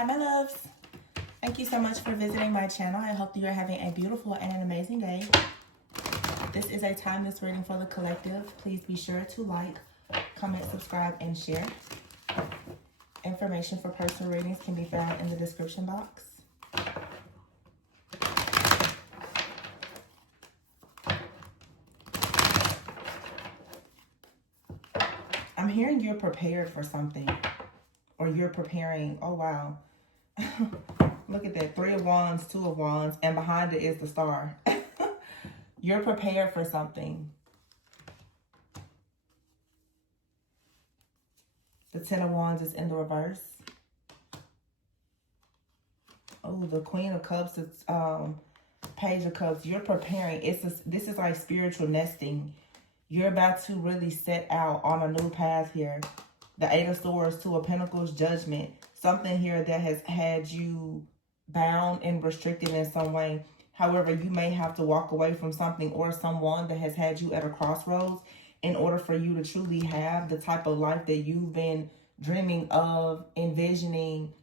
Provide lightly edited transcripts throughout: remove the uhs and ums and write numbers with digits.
Hi, my loves. Thank you so much for visiting my channel. I hope that you're having a beautiful and an amazing day. This is a timeless reading for the collective. Please be sure to like, comment, subscribe, and share. Information for personal readings can be found in the description box. I'm hearing you're prepared for something, or you're preparing. Oh, wow. Look at that. 3 of Wands, 2 of Wands, and behind it is the Star. You're prepared for something. The 10 of Wands is in the reverse. Oh, the Queen of Cups, it's Page of Cups. You're preparing. This is like spiritual nesting. You're about to really set out on a new path here. The 8 of Swords, 2 of Pentacles, Judgment. Something here that has had you bound and restricted in some way. However, you may have to walk away from something or someone that has had you at a crossroads in order for you to truly have the type of life that you've been dreaming of, envisioning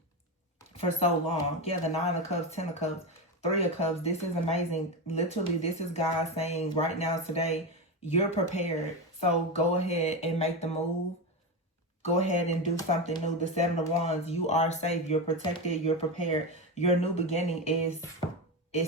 for so long. Yeah, the 9 of Cups, 10 of Cups, 3 of Cups. This is amazing. Literally, this is God saying right now, today, you're prepared. So go ahead and make the move. Go ahead and do something new. The 7 of Wands, you are safe. You're protected. You're prepared. Your new beginning is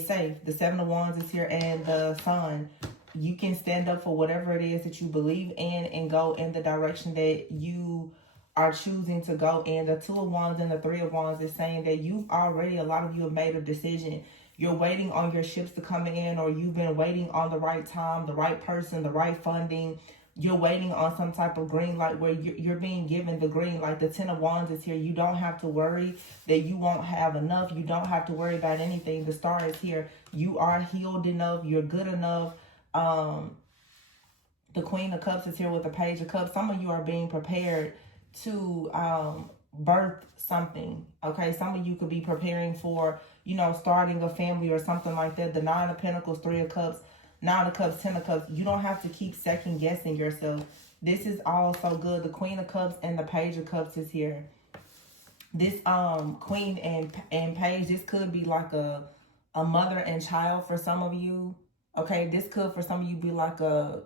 safe. The 7 of Wands is here, and the Sun. You can stand up for whatever it is that you believe in and go in the direction that you are choosing to go in. The 2 of Wands and the 3 of Wands is saying that you've already, a lot of you have made a decision. You're waiting on your ships to come in, or you've been waiting on the right time, the right person, the right funding. You're waiting on some type of green light where you're being given the green light. The 10 of Wands is here. You don't have to worry that you won't have enough. You don't have to worry about anything. The Star is here. You are healed enough. You're good enough. The Queen of Cups is here with the Page of Cups. Some of you are being prepared to birth something. Okay, some of you could be preparing for, you know, starting a family or something like that. The 9 of Pentacles, 3 of Cups, 9 of Cups, 10 of Cups. You don't have to keep second guessing yourself. This is all so good. The Queen of Cups and the Page of Cups is here. This Queen and Page, this could be like a mother and child for some of you. Okay, this could for some of you be like a,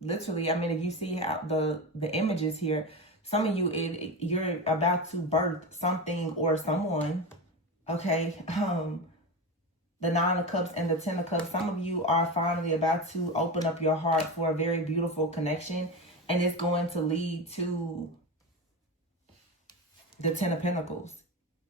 literally, I mean, if you see how the images here, some of you, you're about to birth something or someone. Okay, the 9 of Cups and the 10 of Cups. Some of you are finally about to open up your heart for a very beautiful connection. And it's going to lead to the 10 of Pentacles.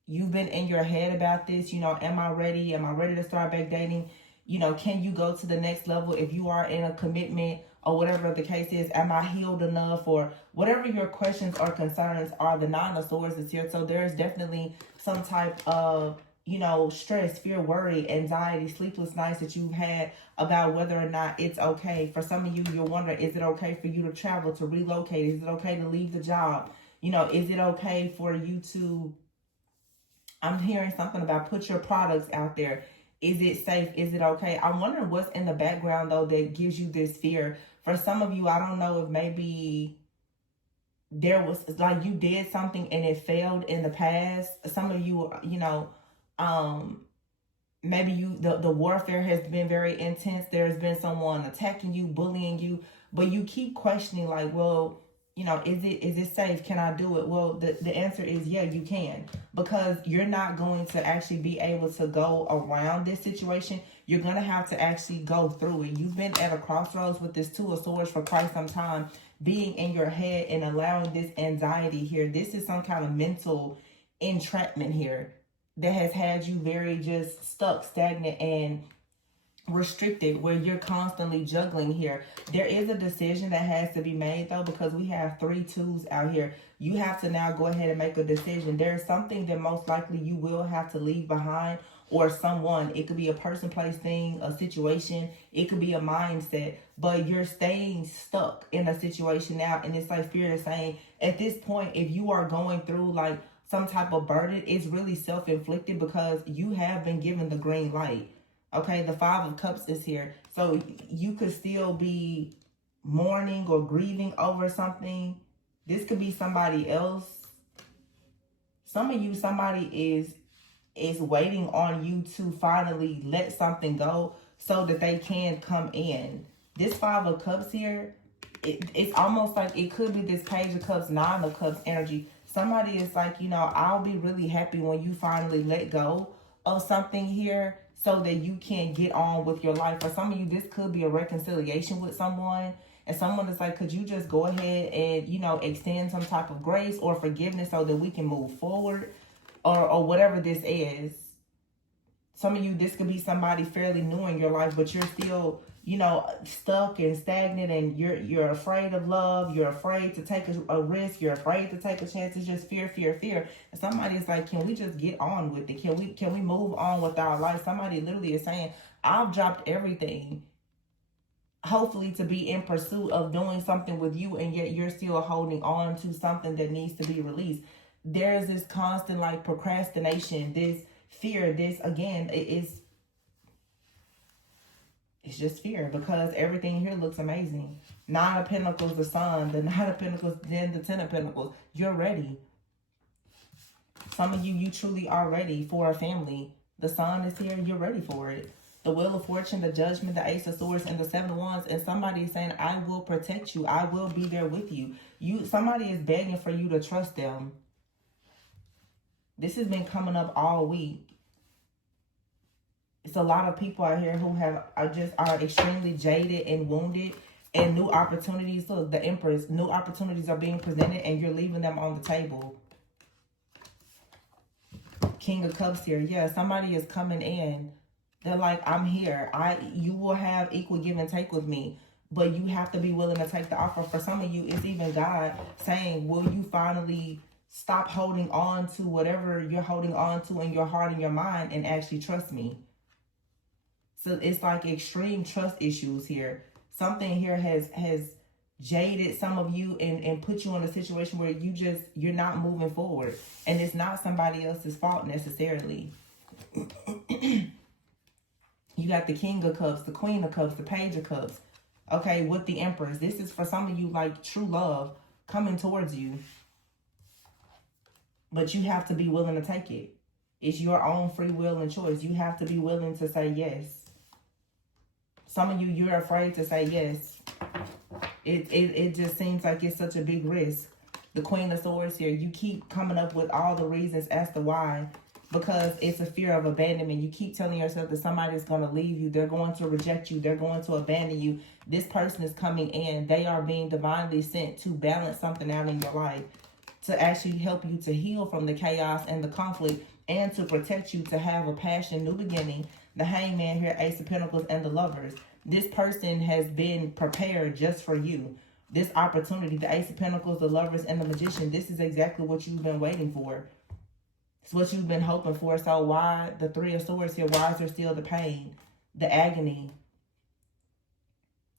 You've been in your head about this. You know, am I ready? Am I ready to start back dating? You know, can you go to the next level if you are in a commitment or whatever the case is? Am I healed enough? Or whatever your questions or concerns are, the 9 of Swords is here. So there's definitely some type of, you know, stress, fear, worry, anxiety, sleepless nights that you've had about whether or not it's okay. For some of you, you're wondering, is it okay for you to travel, to relocate? Is it okay to leave the job? You know, is it okay for you to, I'm hearing something about put your products out there. Is it safe? Is it okay? I'm wondering what's in the background, though, that gives you this fear. For some of you, I don't know if maybe there was, like, you did something and it failed in the past. Some of you, you know, maybe the warfare has been very intense. There's been someone attacking you, bullying you, but you keep questioning, like, well, you know, is it safe? Can I do it? Well, the answer is yeah, you can, because you're not going to actually be able to go around this situation. You're going to have to actually go through it. You've been at a crossroads with this 2 of Swords for quite some time, being in your head and allowing this anxiety here. This is some kind of mental entrapment here that has had you very just stuck, stagnant, and restricted, where you're constantly juggling here. There is a decision that has to be made, though, because we have 3 2s out here. You have to now go ahead and make a decision. There's something that most likely you will have to leave behind, or someone. It could be a person, place, thing, a situation. It could be a mindset, but you're staying stuck in a situation now. And it's like Spirit is saying, at this point, if you are going through like some type of burden, it's really self-inflicted, because you have been given the green light. Okay, the 5 of Cups is here. So you could still be mourning or grieving over something. This could be somebody else. Some of you, somebody is waiting on you to finally let something go so that they can come in. This Five of Cups here, it's almost like it could be this Page of Cups, Nine of Cups energy. Somebody is like, you know, I'll be really happy when you finally let go of something here so that you can get on with your life. For some of you, this could be a reconciliation with someone. And someone is like, could you just go ahead and, you know, extend some type of grace or forgiveness so that we can move forward, or whatever this is. Some of you, this could be somebody fairly new in your life, but you're still, you know, stuck and stagnant, and you're afraid of love. You're afraid to take a risk. You're afraid to take a chance. It's just fear, fear, fear. And somebody is like, can we just get on with it? Can we move on with our life? Somebody literally is saying, I've dropped everything, hopefully to be in pursuit of doing something with you, and yet you're still holding on to something that needs to be released. There's this constant like procrastination, this fear, this again, it's just fear, because everything here looks amazing. Nine of Pentacles, the Sun, the Nine of Pentacles, then the Ten of Pentacles. You're ready. Some of you, you truly are ready for a family. The Sun is here, you're ready for it. The Wheel of Fortune, the Judgment, the Ace of Swords, and the Seven of Wands. And somebody is saying, I will protect you. I will be there with you. Somebody is begging for you to trust them. This has been coming up all week. It's a lot of people out here who are extremely jaded and wounded, and new opportunities. Look, the Empress, new opportunities are being presented and you're leaving them on the table. King of Cups here. Yeah, somebody is coming in. They're like, I'm here. You will have equal give and take with me, but you have to be willing to take the offer. For some of you, it's even God saying, will you finally stop holding on to whatever you're holding on to in your heart and your mind and actually trust me? So it's like extreme trust issues here. Something here has jaded some of you and put you in a situation where you're not moving forward. And it's not somebody else's fault necessarily. You got the King of Cups, the Queen of Cups, the Page of Cups. Okay, with the Empress. This is for some of you like true love coming towards you. But you have to be willing to take it. It's your own free will and choice. You have to be willing to say yes. Some of you, you're afraid to say yes. It just seems like it's such a big risk. The Queen of Swords here, you keep coming up with all the reasons as to why. Because it's a fear of abandonment. You keep telling yourself that somebody's going to leave you. They're going to reject you. They're going to abandon you. This person is coming in. They are being divinely sent to balance something out in your life, to actually help you to heal from the chaos and the conflict, and to protect you to have a passion, new beginning. The Hangman here, Ace of Pentacles, and the Lovers. This person has been prepared just for you. This opportunity, the Ace of Pentacles, the Lovers, and the Magician, this is exactly what you've been waiting for. It's what you've been hoping for. So why the Three of Swords here? Why is there still the pain, the agony?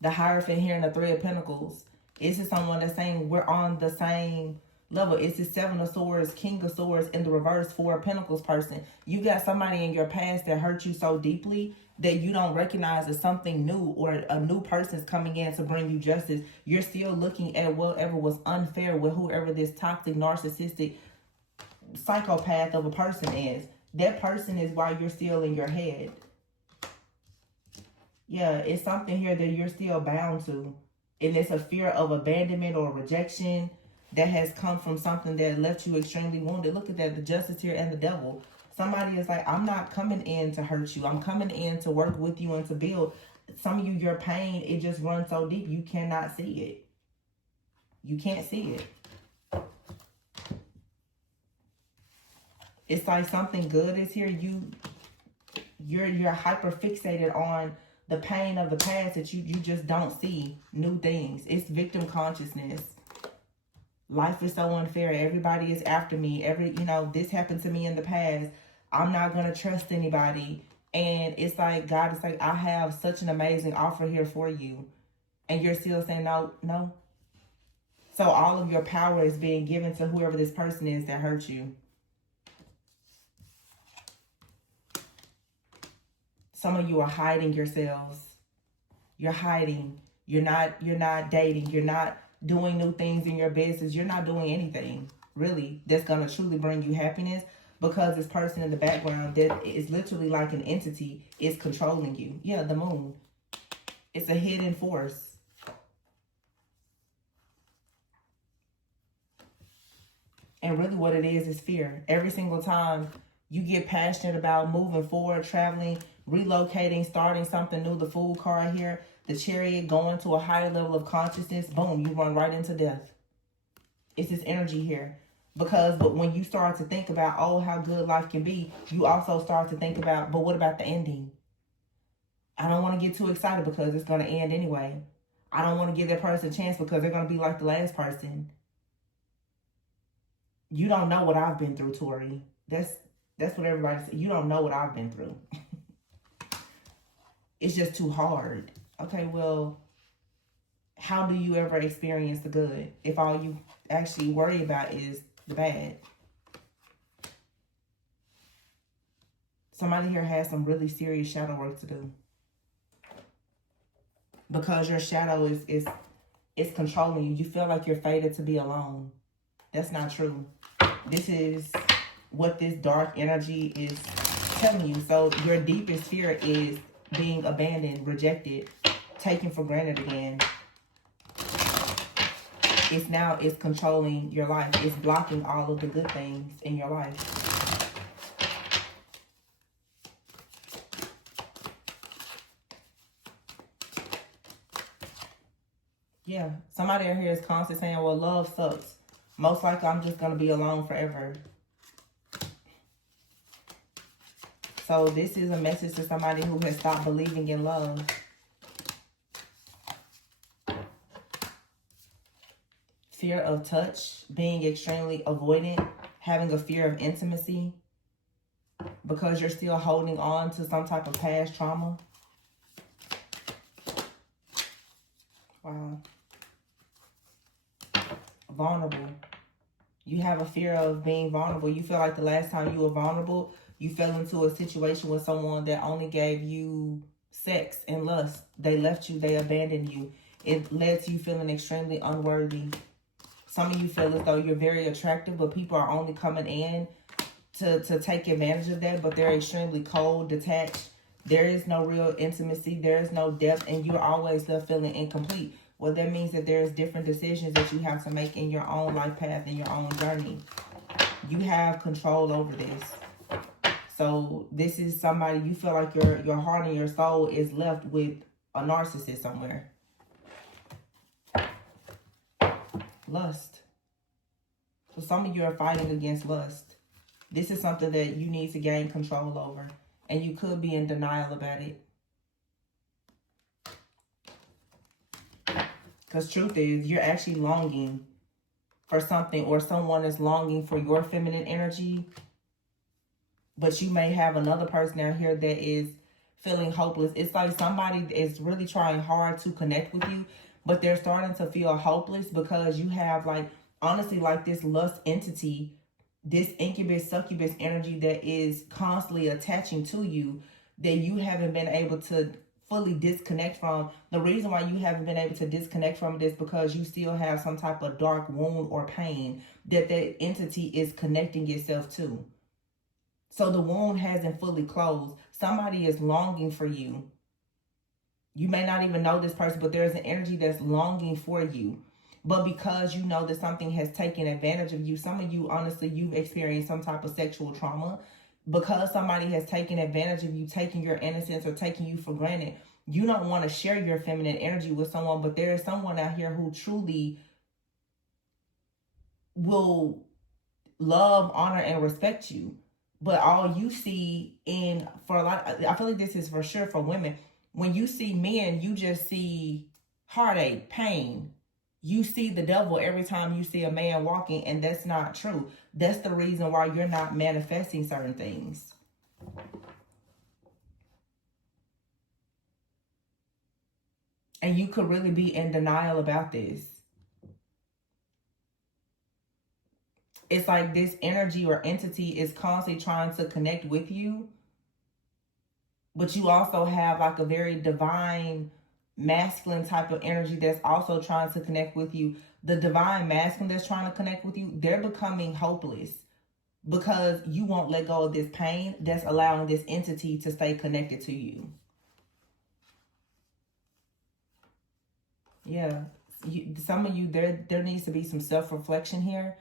The Hierophant here and the Three of Pentacles. Is it someone that's saying we're on the same level? It's the Seven of Swords, King of Swords in the reverse, Four of Pentacles person. You got somebody in your past that hurt you so deeply that you don't recognize as something new, or a new person's coming in to bring you justice. You're still looking at whatever was unfair with whoever this toxic, narcissistic psychopath of a person is. That person is why you're still in your head. Yeah, it's something here that you're still bound to. And it's a fear of abandonment or rejection that has come from something that left you extremely wounded. Look at that, the Justice here and the Devil. Somebody is like, I'm not coming in to hurt you. I'm coming in to work with you and to build. Some of you, your pain, it just runs so deep you cannot see it. You can't see it. It's like something good is here. You're hyper fixated on the pain of the past that you just don't see new things. It's victim consciousness. Life is so unfair. Everybody is after me. This happened to me in the past. I'm not going to trust anybody. And it's like, God is like, I have such an amazing offer here for you. And you're still saying, no. So all of your power is being given to whoever this person is that hurt you. Some of you are hiding yourselves. You're hiding. You're not dating. You're not doing new things in your business. You're not doing anything. really, that's going to truly bring you happiness, because this person in the background that is literally like an entity is controlling you. Yeah, the moon. It's a hidden force. And really what it is fear. Every single time you get passionate about moving forward, traveling, relocating, starting something new, the Fool card here, the Chariot, going to a higher level of consciousness, boom, you run right into death. It's this energy here. But when you start to think about, oh, how good life can be, you also start to think about, but what about the ending? I don't want to get too excited because it's going to end anyway. I don't want to give that person a chance because they're going to be like the last person. You don't know what I've been through, Tori. That's what everybody says. You don't know what I've been through. It's just too hard. Okay, well, how do you ever experience the good if all you actually worry about is the bad? Somebody here has some really serious shadow work to do. Because your shadow is controlling you. You feel like you're fated to be alone. That's not true. This is what this dark energy is telling you. So your deepest fear is being abandoned, rejected, taken for granted again. It's controlling your life. It's blocking all of the good things in your life. Yeah, somebody out here is constantly saying, well, love sucks. Most likely I'm just going to be alone forever. So this is a message to somebody who has stopped believing in love. Fear of touch, being extremely avoidant, having a fear of intimacy because you're still holding on to some type of past trauma. Wow. Vulnerable. You have a fear of being vulnerable. You feel like the last time you were vulnerable, you fell into a situation with someone that only gave you sex and lust. They left you. They abandoned you. It led to you feeling extremely unworthy. Some of you feel as though you're very attractive, but people are only coming in to take advantage of that, but they're extremely cold, detached. There is no real intimacy. There is no depth, and you're always left feeling incomplete. Well, that means that there's different decisions that you have to make in your own life path, in your own journey. You have control over this. So this is somebody, you feel like your heart and your soul is left with a narcissist somewhere. Lust. So some of you are fighting against lust. This is something that you need to gain control over. And you could be in denial about it. Because truth is, you're actually longing for something, or someone is longing for your feminine energy. But you may have another person out here that is feeling hopeless. It's like somebody is really trying hard to connect with you, but they're starting to feel hopeless because you have, like, honestly, like this lust entity, this incubus, succubus energy that is constantly attaching to you that you haven't been able to fully disconnect from. The reason why you haven't been able to disconnect from it is because you still have some type of dark wound or pain that entity is connecting itself to. So the wound hasn't fully closed. Somebody is longing for you. You may not even know this person, but there's an energy that's longing for you. But because you know that something has taken advantage of you, some of you, honestly, you've experienced some type of sexual trauma. Because somebody has taken advantage of you, taking your innocence or taking you for granted, you don't want to share your feminine energy with someone, but there is someone out here who truly will love, honor, and respect you. But all you see for a lot, I feel like this is for sure for women. When you see men, you just see heartache, pain. You see the devil every time you see a man walking, and that's not true. That's the reason why you're not manifesting certain things. And you could really be in denial about this. It's like this energy or entity is constantly trying to connect with you. But you also have like a very divine masculine type of energy that's also trying to connect with you, the divine masculine that's trying to connect with you, they're becoming hopeless because you won't let go of this pain that's allowing this entity to stay connected to you. Yeah. Some of you, there needs to be some self-reflection here,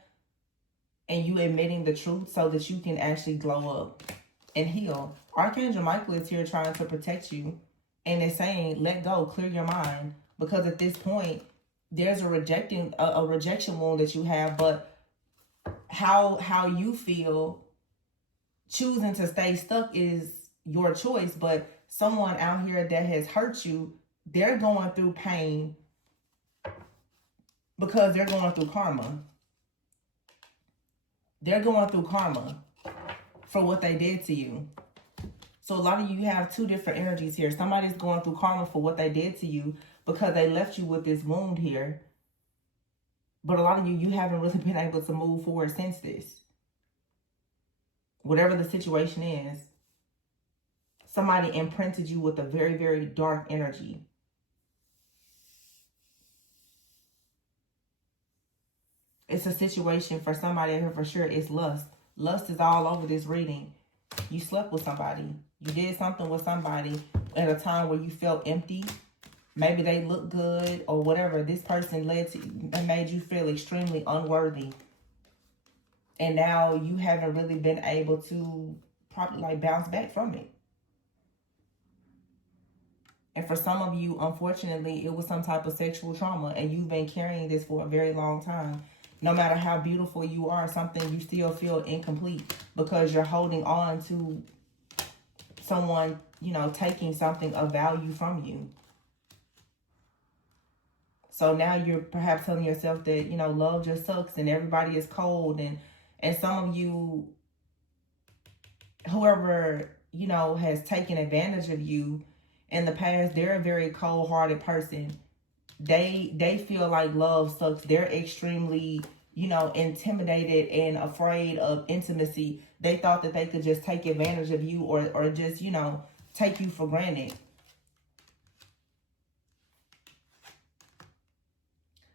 and you admitting the truth so that you can actually glow up and heal. Archangel Michael is here trying to protect you, and it's saying, let go, clear your mind, because at this point, there's a rejection wound that you have, but how you feel choosing to stay stuck is your choice. But someone out here that has hurt you, they're going through pain because they're going through karma. They're going through karma for what they did to you. So a lot of you have two different energies here. Somebody's going through karma for what they did to you because they left you with this wound here. But a lot of you haven't really been able to move forward since this. Whatever the situation is, somebody imprinted you with a very, very dark energy. It's a situation for somebody here for sure. It's lust. Lust is all over this reading. You slept with somebody. You did something with somebody at a time where you felt empty. Maybe they look good or whatever. This person made you feel extremely unworthy. And now you haven't really been able to probably bounce back from it. And for some of you, unfortunately, it was some type of sexual trauma, and you've been carrying this for a very long time. No matter how beautiful you are, something you still feel incomplete because you're holding on to someone, taking something of value from you. So now you're perhaps telling yourself that, love just sucks and everybody is cold. And some of you, whoever, has taken advantage of you in the past, they're a very cold-hearted person. They feel like love sucks. They're extremely, intimidated and afraid of intimacy. They thought that they could just take advantage of you or just, take you for granted.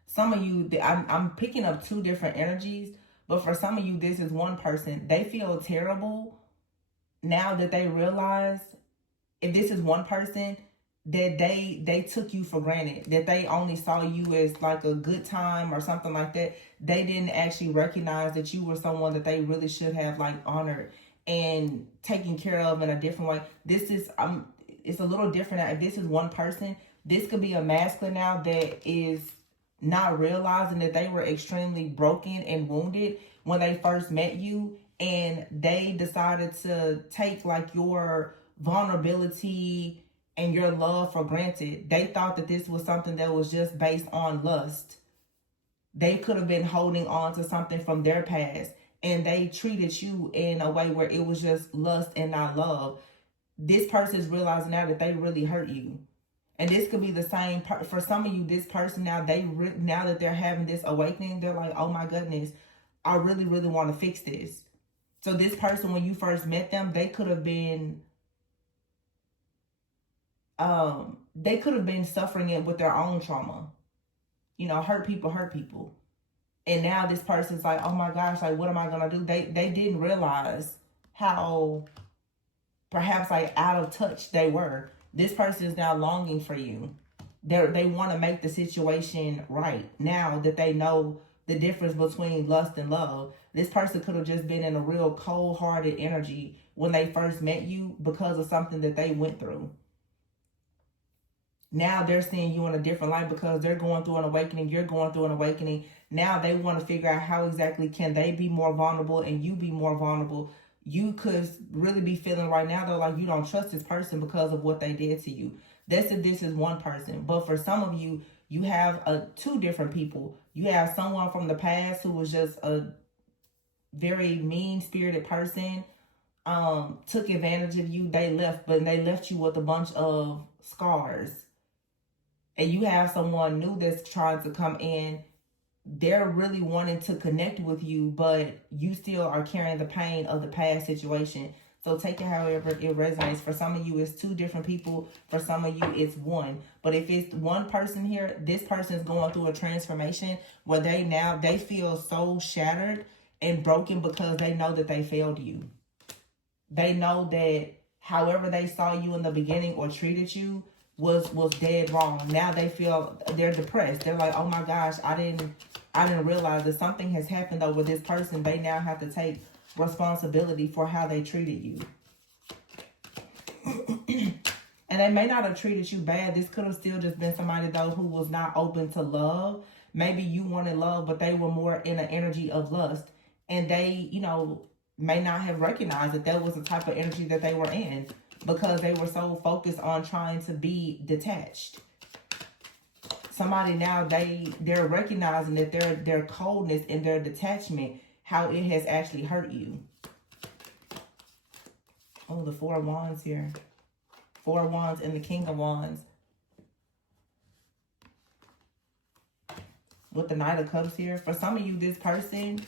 Some of you, I'm picking up two different energies, but for some of you, this is one person. They feel terrible now that they realize, if this is one person, that they took you for granted, that they only saw you as like a good time or something like that. They didn't actually recognize that you were someone that they really should have honored and taken care of in a different way. This is it's a little different now. If this is one person, this could be a masculine now that is not realizing that they were extremely broken and wounded when they first met you, and they decided to take your vulnerability and your love for granted. They thought that this was something that was just based on lust. They could have been holding on to something from their past, and they treated you in a way where it was just lust and not love. This person is realizing now that they really hurt you. And this could be the same for some of you. This person now, now that they're having this awakening, they're like, oh my goodness, I really, really want to fix this. So this person, when you first met them, they could have been suffering it with their own trauma. Hurt people. And now this person's like, oh my gosh, what am I going to do? They didn't realize how perhaps out of touch they were. This person is now longing for you. They want to make the situation right now that they know the difference between lust and love. This person could have just been in a real cold-hearted energy when they first met you because of something that they went through. Now they're seeing you in a different light because they're going through an awakening. You're going through an awakening. Now they want to figure out how exactly can they be more vulnerable and you be more vulnerable. You could really be feeling right now, though, like you don't trust this person because of what they did to you. That's if this is one person. But for some of you, you have two different people. You have someone from the past who was just a very mean-spirited person, took advantage of you. They left, but they left you with a bunch of scars. And you have someone new that's trying to come in. They're really wanting to connect with you, but you still are carrying the pain of the past situation. So take it however it resonates. For some of you, it's two different people. For some of you, it's one. But if it's one person here, this person is going through a transformation where they feel so shattered and broken because they know that they failed you. They know that however they saw you in the beginning or treated you was dead wrong. Now they feel they're depressed. They're like, oh my gosh, I didn't realize that something has happened over this person. They now have to take responsibility for how they treated you. And they may not have treated you bad. This could have still just been somebody though who was not open to love. Maybe you wanted love, but they were more in an energy of lust. And they, may not have recognized that that was the type of energy that they were in because they were so focused on trying to be detached. Somebody now, they're recognizing that their coldness and their detachment, how it has actually hurt you. Oh, the Four of Wands here. Four of Wands and the King of Wands. With the Knight of Cups here. For some of you, this person,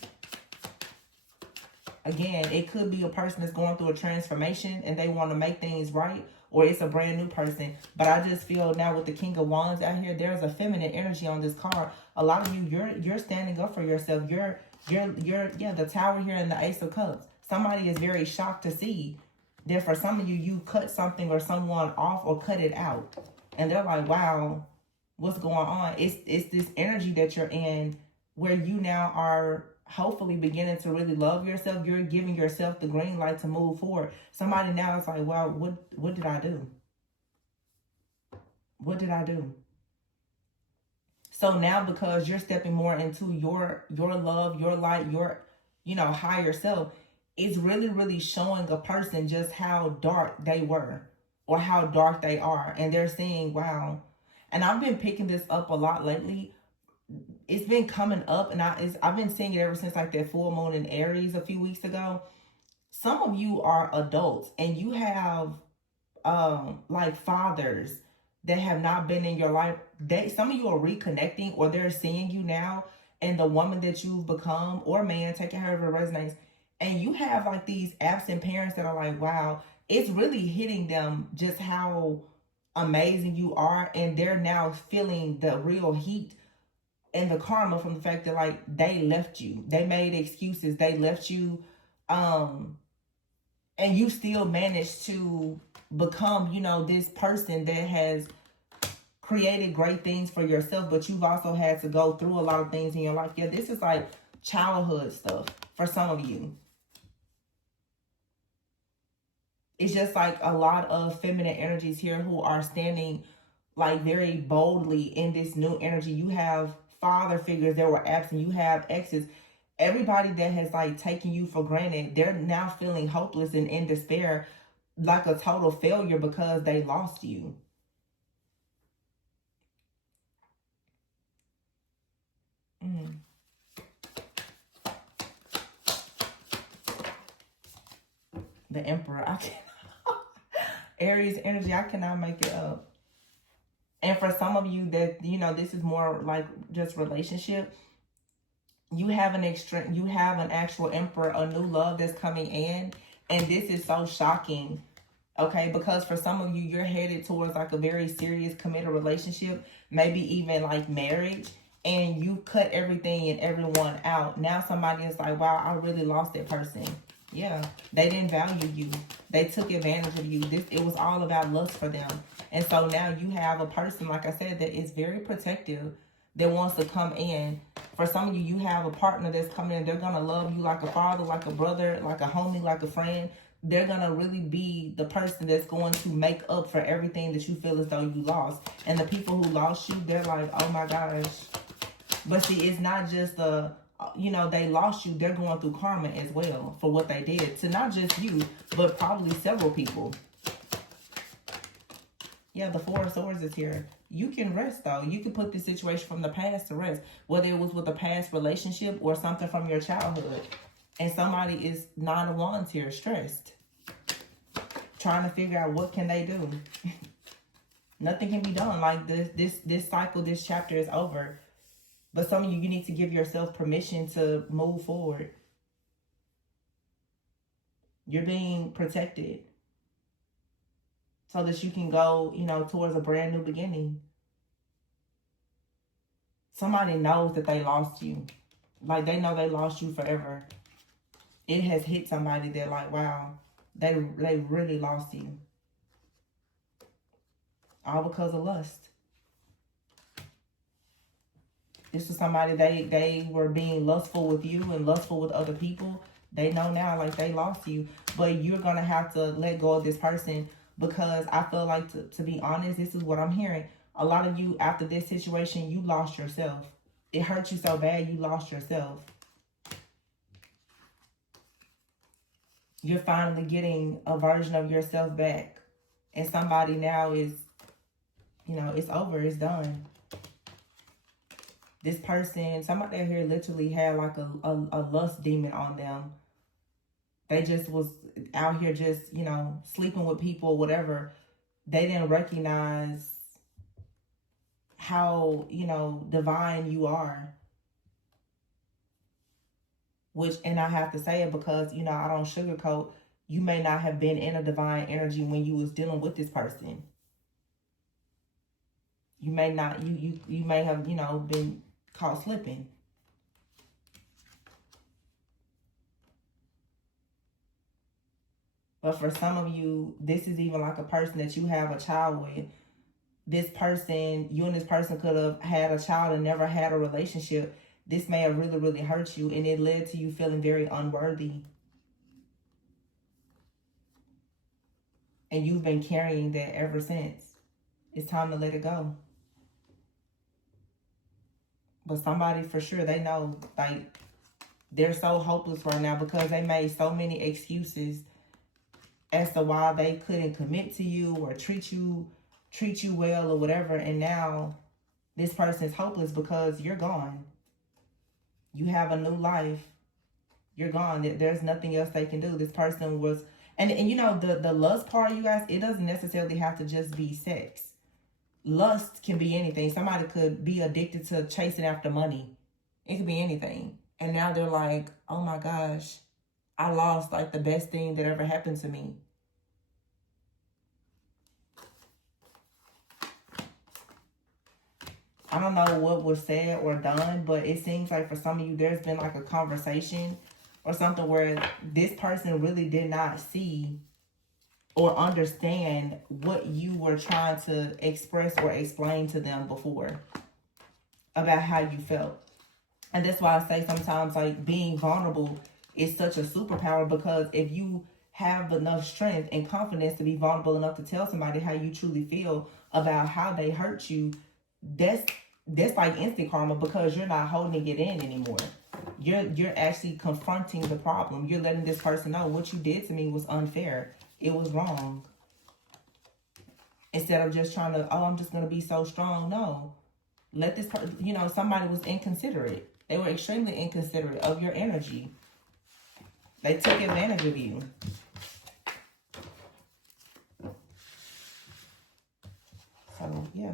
again, it could be a person that's going through a transformation and they want to make things right, or it's a brand new person. But I just feel now with the King of Wands out here, there's a feminine energy on this card. A lot of you, you're standing up for yourself. You're the Tower here and the Ace of Cups. Somebody is very shocked to see that for some of you, you cut something or someone off or cut it out. And they're like, wow, what's going on? It's this energy that you're in where you now are hopefully beginning to really love yourself. You're giving yourself the green light to move forward. Somebody now is like, well, what did I do? What did I do? So now because you're stepping more into your love, your light, your, higher self, it's really, really showing a person just how dark they were or how dark they are. And they're saying, wow. And I've been picking this up a lot lately. It's been coming up, and I've been seeing it ever since like that full moon in Aries a few weeks ago. Some of you are adults and you have like fathers that have not been in your life. Some of you are reconnecting, or they're seeing you now and the woman that you've become, or man, take it however it resonates. And you have like these absent parents that are like, wow, it's really hitting them just how amazing you are, and they're now feeling the real heat and the karma from the fact that like they left you. They made excuses. They left you. And you still managed to become, this person that has created great things for yourself, but you've also had to go through a lot of things in your life. Yeah, this is like childhood stuff for some of you. It's just like a lot of feminine energies here who are standing like very boldly in this new energy. You have father figures that were absent. You have exes. Everybody that has like taken you for granted, they're now feeling hopeless and in despair, like a total failure because they lost you. The Emperor. I cannot. Aries energy, I cannot make it up. And for some of you that, this is more like just relationship, you have an actual Emperor, a new love that's coming in. And this is so shocking, okay? Because for some of you, you're headed towards like a very serious committed relationship, maybe even like marriage. And you cut everything and everyone out. Now somebody is like, wow, I really lost that person. Yeah, they didn't value you. They took advantage of you. It was all about lust for them. And so now you have a person, like I said, that is very protective, that wants to come in. For some of you, you have a partner that's coming in. They're going to love you like a father, like a brother, like a homie, like a friend. They're going to really be the person that's going to make up for everything that you feel as though you lost. And the people who lost you, they're like, oh my gosh. But see, it's not just they lost you. They're going through karma as well for what they did to not just you, but probably several people. Yeah, the Four of Swords is here. You can rest though. You can put this situation from the past to rest, whether it was with a past relationship or something from your childhood. And somebody is Nine of Wands here, stressed, trying to figure out what can they do. Nothing can be done. Like this cycle, this chapter is over. But some of you need to give yourself permission to move forward. You're being protected so that you can go, you know, towards a brand new beginning. Somebody knows that they lost you. Like, they know they lost you forever. It has hit somebody. They're like, wow, they really lost you. All because of lust. This was somebody, they were being lustful with you and lustful with other people. They know now, like, they lost you. But you're going to have to let go of this person, because I feel like, to be honest, this is what I'm hearing. A lot of you, after this situation, you lost yourself. It hurt you so bad, you lost yourself. You're finally getting a version of yourself back. And somebody now is, you know, it's over, it's done. This person, somebody out here literally had like a lust demon on them. They just was out here just, you know, sleeping with people, whatever. They didn't recognize how, you know, divine you are. Which, and I have to say it because, you know, I don't sugarcoat. You may not have been in a divine energy when you was dealing with this person. You may not, you may have, you know, been caught slipping. But for some of you, this is even like a person that you have a child with. This person, you and this person could have had a child and never had a relationship. This may have really, really hurt you, and it led to you feeling very unworthy. And you've been carrying that ever since. It's time to let it go. But somebody for sure, they know, like, they're so hopeless right now because they made so many excuses as to why they couldn't commit to you or treat you well or whatever. And now this person is hopeless because you're gone. You have a new life. You're gone. There's nothing else they can do. This person was, and you know, the lust part, you guys, it doesn't necessarily have to just be sex. Lust can be anything. Somebody could be addicted to chasing after money. It could be anything. And now they're like, oh my gosh, I lost like the best thing that ever happened to me. I don't know what was said or done, but it seems like for some of you, there's been like a conversation or something where this person really did not see or understand what you were trying to express or explain to them before about how you felt. And that's why I say sometimes, like, being vulnerable is such a superpower, because if you have enough strength and confidence to be vulnerable enough to tell somebody how you truly feel about how they hurt you, that's like instant karma, because you're not holding it in anymore. You're actually confronting the problem. You're letting this person know what you did to me was unfair. It was wrong. Instead of just trying to, oh, I'm just going to be so strong. No. Let this person, you know, somebody was inconsiderate. They were extremely inconsiderate of your energy. They took advantage of you. So, yeah.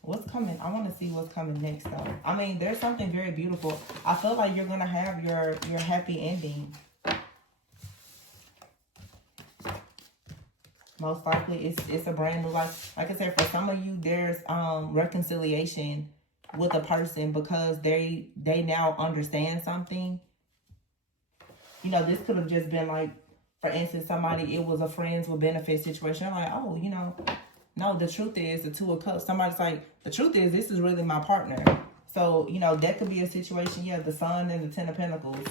What's coming? I want to see what's coming next, though. I mean, there's something very beautiful. I feel like you're going to have your happy ending. Most likely, it's a brand new life. Like I said, for some of you, there's reconciliation with a person because they now understand something. You know, this could have just been like, for instance, somebody, it was a friends with benefit situation. I'm like, oh, you know, no, the truth is the Two of Cups. Somebody's like, the truth is this is really my partner. So, you know, that could be a situation. Yeah, the Sun and the Ten of Pentacles.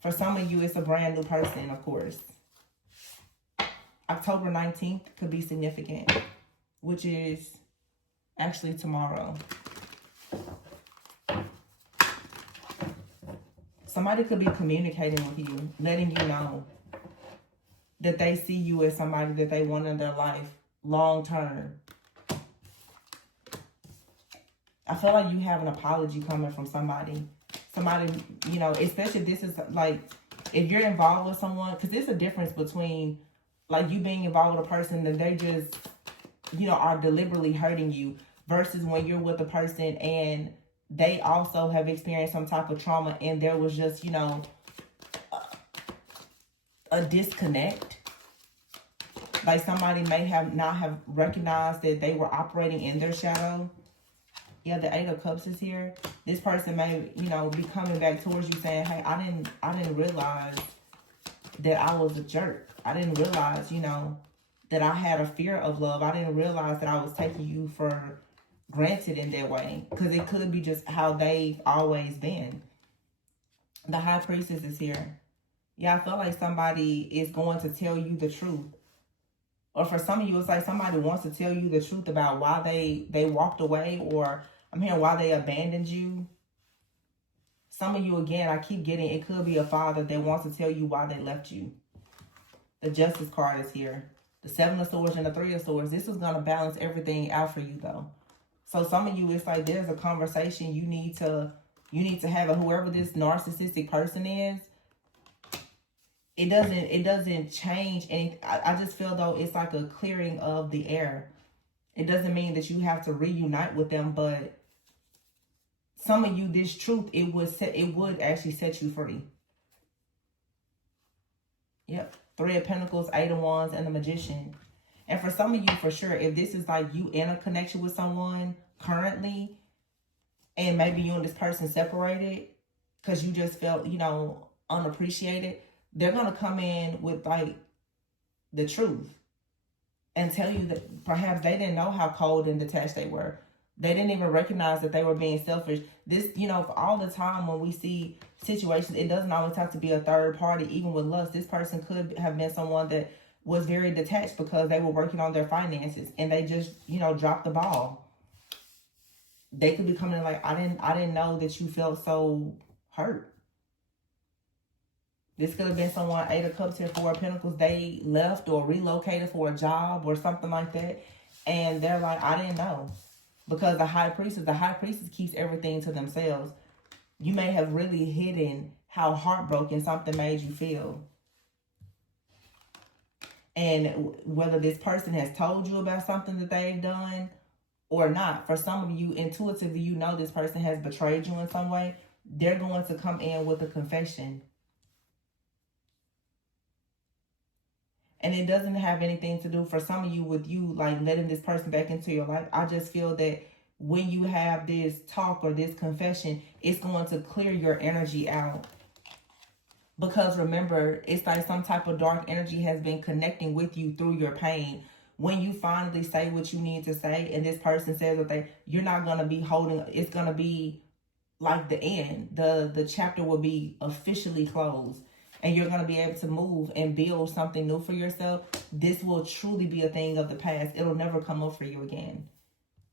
For some of you, it's a brand new person, of course. October 19th could be significant, which is actually tomorrow. Somebody could be communicating with you, letting you know that they see you as somebody that they want in their life long term. I feel like you have an apology coming from somebody. Somebody, you know, especially if this is like, if you're involved with someone, because there's a difference between like you being involved with a person that they just, you know, are deliberately hurting you, versus when you're with a person and they also have experienced some type of trauma and there was just, you know, a disconnect. Like somebody may have not have recognized that they were operating in their shadow. Yeah, the 8 of Cups is here. This person may, you know, be coming back towards you saying, hey, I didn't realize that I was a jerk. I didn't realize, you know, that I had a fear of love. I didn't realize that I was taking you for granted in that way. Because it could be just how they've always been. The High Priestess is here. Yeah, I feel like somebody is going to tell you the truth. Or for some of you, it's like somebody wants to tell you the truth about why they walked away, or I'm hearing why they abandoned you. Some of you, again, I keep getting, it could be a father that wants to tell you why they left you. The Justice card is here. The 7 of Swords and the 3 of Swords. This is going to balance everything out for you, though. So some of you, it's like there's a conversation you need to have, whoever this narcissistic person is. It doesn't change anything. I just feel though it's like a clearing of the air. It doesn't mean that you have to reunite with them, but some of you, this truth, it would actually set you free. Yep. 3 of Pentacles, 8 of Wands, and the Magician. And for some of you, for sure, if this is like you in a connection with someone currently, and maybe you and this person separated because you just felt, you know, unappreciated, they're going to come in with like the truth and tell you that perhaps they didn't know how cold and detached they were. They didn't even recognize that they were being selfish. This, you know, for all the time when we see situations, it doesn't always have to be a third party. Even with lust, this person could have been someone that was very detached because they were working on their finances and they just, you know, dropped the ball. They could be coming in like, I didn't know that you felt so hurt. This could have been someone, 8 of Cups here, 4 of Pentacles. They left or relocated for a job or something like that. And they're like, I didn't know. Because the High Priestess keeps everything to themselves. You may have really hidden how heartbroken something made you feel. And whether this person has told you about something that they've done or not, for some of you, intuitively, you know this person has betrayed you in some way. They're going to come in with a confession. And it doesn't have anything to do, for some of you, with you like letting this person back into your life. I just feel that when you have this talk or this confession, it's going to clear your energy out. Because remember, it's like some type of dark energy has been connecting with you through your pain. When you finally say what you need to say and this person says what you're not going to be holding, it's going to be like the end. The chapter will be officially closed. And you're going to be able to move and build something new for yourself. This will truly be a thing of the past. It'll never come up for you again.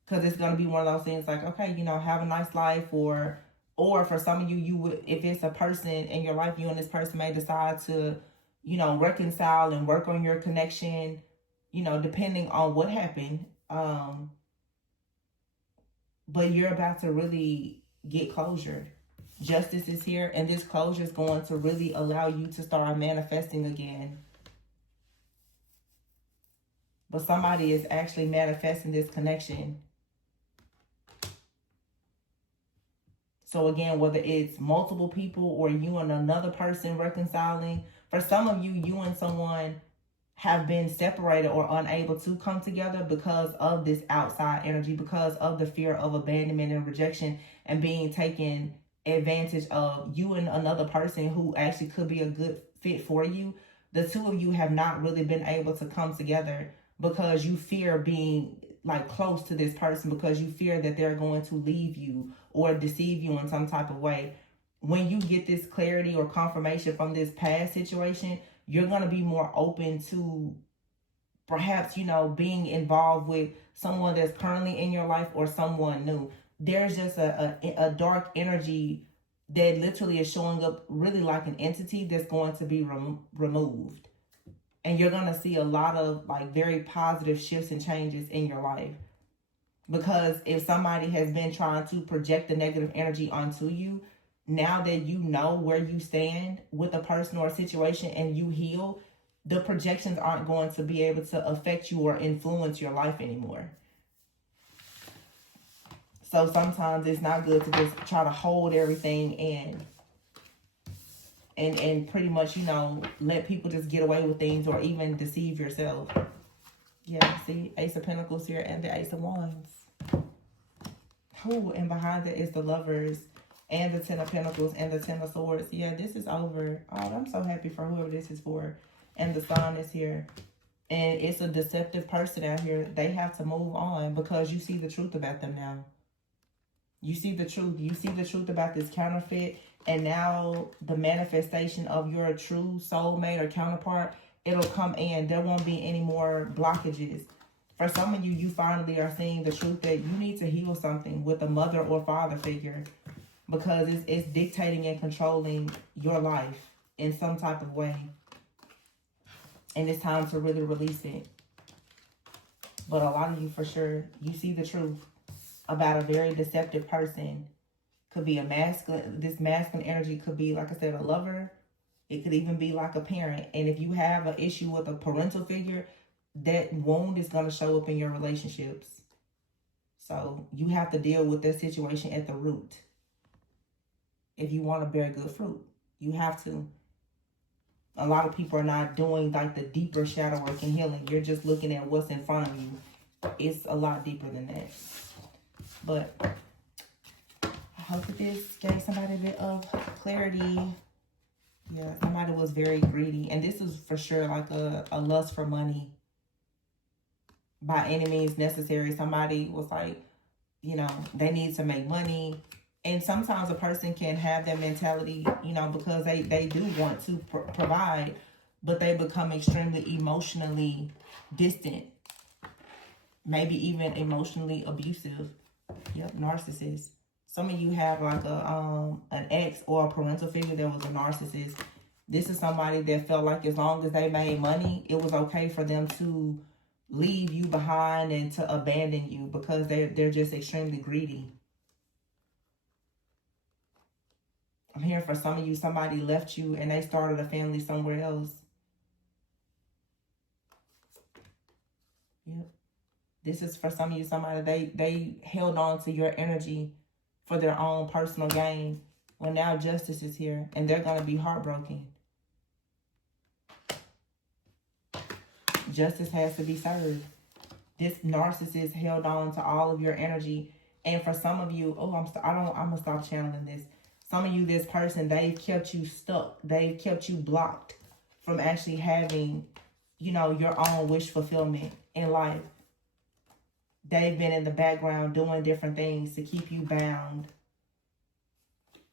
Because it's going to be one of those things like, okay, you know, have a nice life. Or for some of you, you would, if it's a person in your life, you and this person may decide to, you know, reconcile and work on your connection, you know, depending on what happened. But you're about to really get closure. Justice is here, and this closure is going to really allow you to start manifesting again. But somebody is actually manifesting this connection. So again, whether it's multiple people or you and another person reconciling, for some of you, you and someone have been separated or unable to come together because of this outside energy, because of the fear of abandonment and rejection and being taken advantage of. You and another person who actually could be a good fit for you. The two of you have not really been able to come together because you fear being like close to this person, because you fear that they're going to leave you or deceive you in some type of way. When you get this clarity or confirmation from this past situation, you're going to be more open to perhaps, you know, being involved with someone that's currently in your life or someone new. There's just a dark energy that literally is showing up really like an entity that's going to be removed. And you're going to see a lot of like very positive shifts and changes in your life. Because if somebody has been trying to project the negative energy onto you, now that you know where you stand with a person or a situation and you heal, the projections aren't going to be able to affect you or influence your life anymore. So sometimes it's not good to just try to hold everything in. and pretty much, you know, let people just get away with things or even deceive yourself. Yeah, see, Ace of Pentacles here and the Ace of Wands. Ooh, and behind it is the Lovers and the Ten of Pentacles and the Ten of Swords. Yeah, this is over. Oh, I'm so happy for whoever this is for. And the Sun is here. And it's a deceptive person out here. They have to move on because you see the truth about them now. You see the truth. You see the truth about this counterfeit. And now the manifestation of your true soulmate or counterpart, it'll come in. There won't be any more blockages. For some of you, you finally are seeing the truth that you need to heal something with a mother or father figure. Because it's dictating and controlling your life in some type of way. And it's time to really release it. But a lot of you, for sure, you see the truth about a very deceptive person. Could be a masculine. This masculine energy could be, like I said, a lover. It could even be like a parent. And if you have an issue with a parental figure, that wound is going to show up in your relationships. So you have to deal with that situation at the root. If you want to bear good fruit, you have to. A lot of people are not doing like the deeper shadow work and healing. You're just looking at what's in front of you. It's a lot deeper than that. But I hope that this gave somebody a bit of clarity. Yeah, somebody was very greedy. And this is for sure like a lust for money. By any means necessary. Somebody was like, you know, they need to make money. And sometimes a person can have that mentality, you know, because they do want to provide, but they become extremely emotionally distant. Maybe even emotionally abusive. Yep, narcissist. Some of you have like an ex or a parental figure that was a narcissist. This is somebody that felt like as long as they made money, it was okay for them to leave you behind and to abandon you because they're just extremely greedy. I'm hearing for some of you, somebody left you and they started a family somewhere else. Yep. This is for some of you, somebody, they held on to your energy for their own personal gain. Well, now justice is here and they're going to be heartbroken. Justice has to be served. This narcissist held on to all of your energy. And for some of you, I'm going to stop channeling this. Some of you, this person, they've kept you stuck. They've kept you blocked from actually having, you know, your own wish fulfillment in life. They've been in the background doing different things to keep you bound.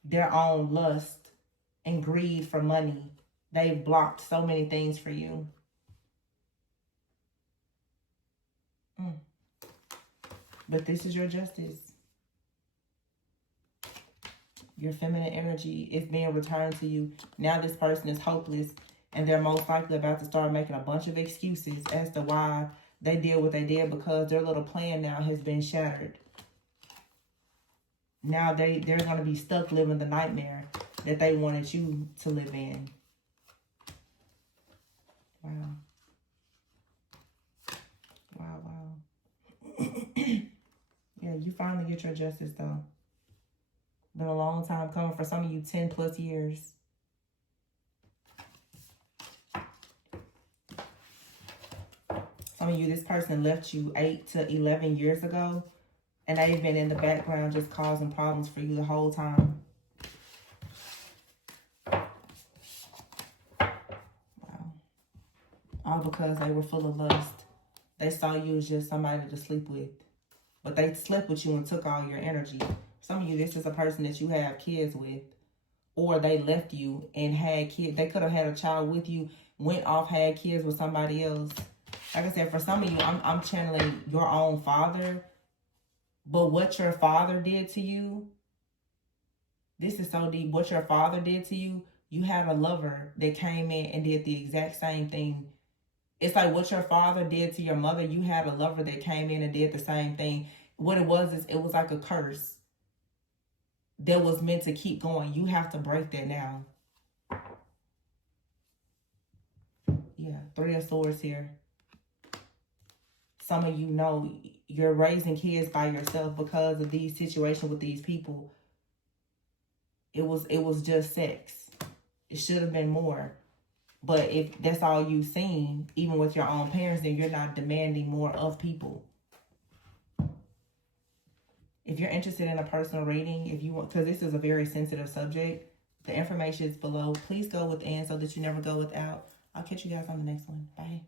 Their own lust and greed for money. They've blocked so many things for you. But this is your justice. Your feminine energy is being returned to you. Now this person is hopeless and they're most likely about to start making a bunch of excuses as to why they did what they did because their little plan now has been shattered. Now they're going to be stuck living the nightmare that they wanted you to live in. Wow. Wow, wow. Yeah, you finally get your justice though. Been a long time coming for some of you, 10 plus years. Some of you, this person left you 8 to 11 years ago. And they've been in the background just causing problems for you the whole time. Wow. All because they were full of lust. They saw you as just somebody to sleep with. But they slept with you and took all your energy. Some of you, this is a person that you have kids with. Or they left you and had kids. They could have had a child with you, went off, had kids with somebody else. Like I said, for some of you, I'm channeling your own father. But what your father did to you, this is so deep. What your father did to you, you had a lover that came in and did the exact same thing. It's like what your father did to your mother, you had a lover that came in and did the same thing. What it was is it was like a curse that was meant to keep going. You have to break that now. Yeah, 3 of Swords here. Some of you know you're raising kids by yourself because of these situations with these people. It was just sex. It should have been more. But if that's all you've seen, even with your own parents, then you're not demanding more of people. If you're interested in a personal reading, if you want, because this is a very sensitive subject, the information is below. Please go within so that you never go without. I'll catch you guys on the next one. Bye.